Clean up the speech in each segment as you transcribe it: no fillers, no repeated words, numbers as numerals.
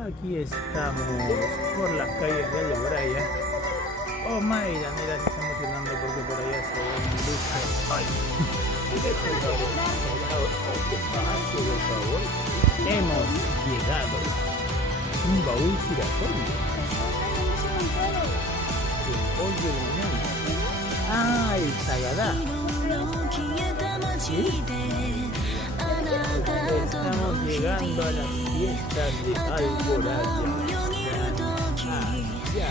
Aquí estamos por las calles de Alboraya. Oh, Mayra, mira, se está emocionando porque por allá se ve un lujo. ¡Ay! Deja el baúl cerrado. Despacio, por favor. Hemos llegado. Un baúl giratorio. El hoy del mañana. Ah, el Sagadá. ¿Sí? Estamos llegando a las fiestas de Alboraya. Ah, ya.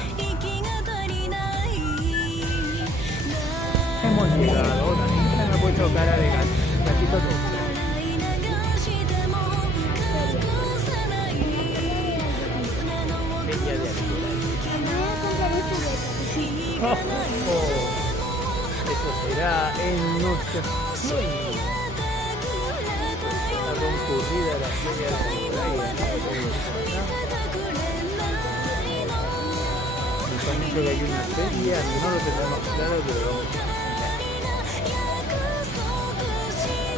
Hemos llegado. La niña me ha puesto cara de gatito rojo. Bella de Alboraya. Oh, oh. Eso será en nuestros sueños. Concurrida la feria de Alboraya. Me parece que hay una feria, no lo tenemos claro, pero vamos a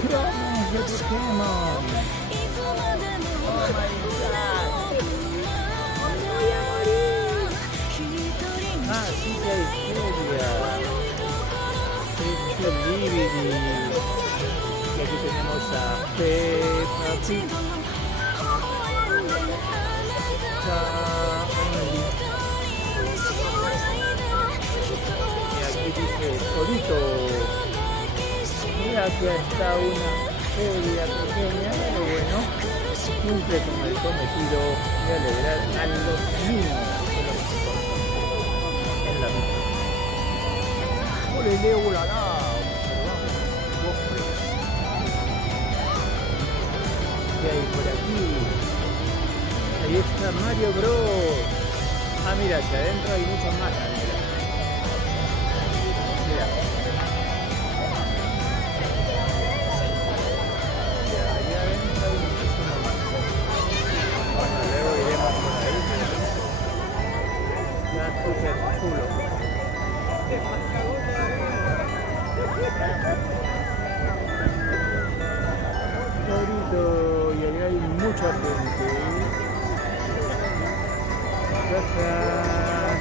¡Cromos de Pokémon! ¡Oh my god! ¡Voy a morir! Ah, sí que hay feria. Es el Lividi. Y aquí tenemos a Peppa Pig. Y aquí dice Torito. Mira que está una feria pequeña, pero bueno, cumple con el cometido de alegrar a los niños, que es lo que importa en la vida. ¡Olele, olala! ¿Qué hay por aquí? Ahí está Mario Bros. Ah, mira, hacia adentro hay muchos más. Mira. Allá adentro hay muchísimos más. Bueno, luego iremos por ahí. Está súper chulo. Torito, y allá hay mucha gente.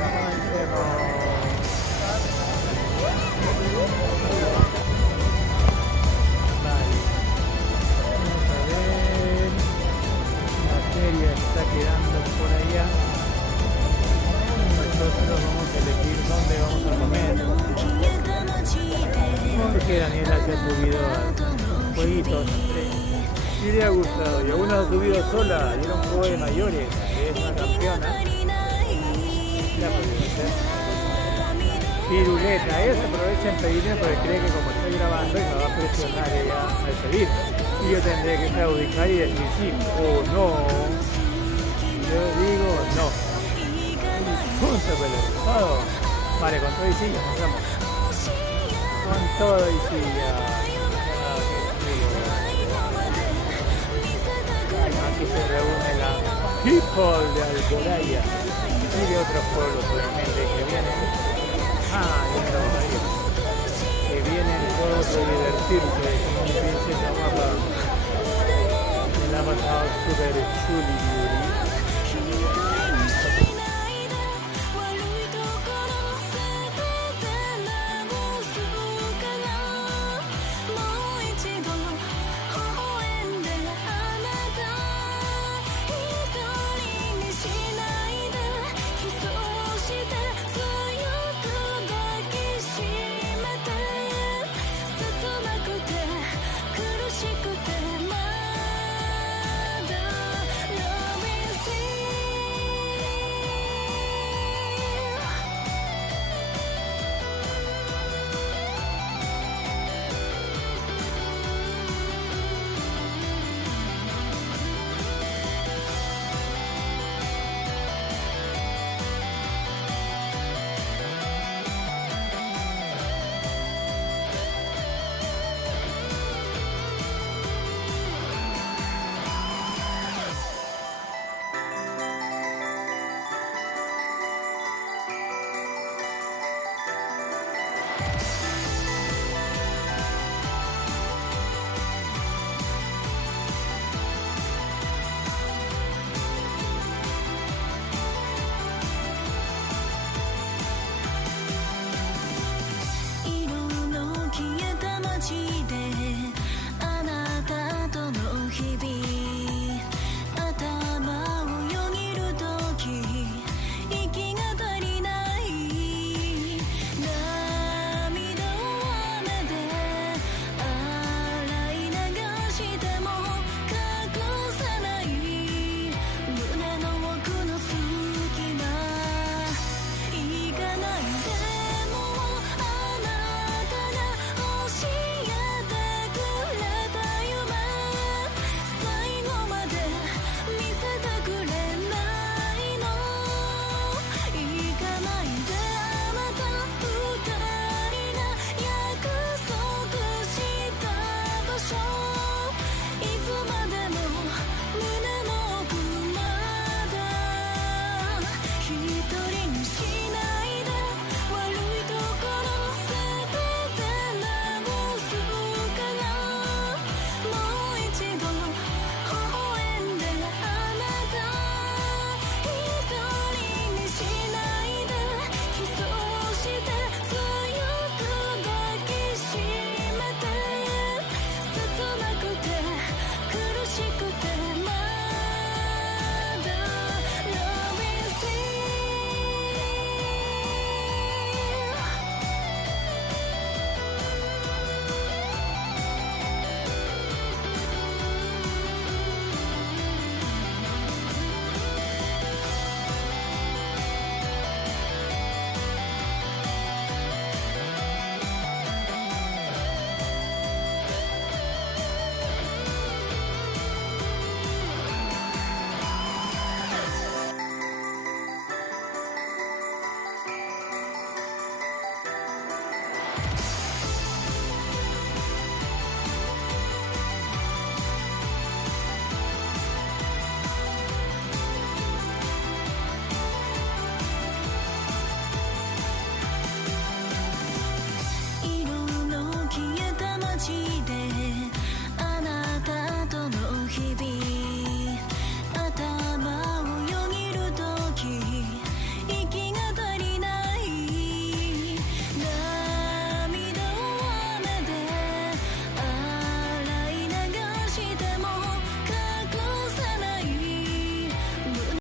Avancemos. Vale. Vamos a ver. La feria está quedando por allá. Nosotros vamos a elegir dónde vamos a comer. Porque Daniela se ha subido a jueguitos. Sí le ha gustado. Y algunos ha subido sola. Y era un juego de mayores. Que es una campeona. La podemos hacer. Piruleta. Ellos aprovechan pedirme porque cree que como estoy grabando y me va a presionar ella al pedir. Y yo tendré que claudicar y decir sí o no. Yo digo no. Punto pelota. Todo. Vale, con todo y silla nos vamos. Con todo y silla. Aquí se reúne la people de Alboraya y de otros pueblos obviamente que vienen. Ah, que vienen todos a divertirse con mi princesa guapa. Me la ha pasado súper chuli.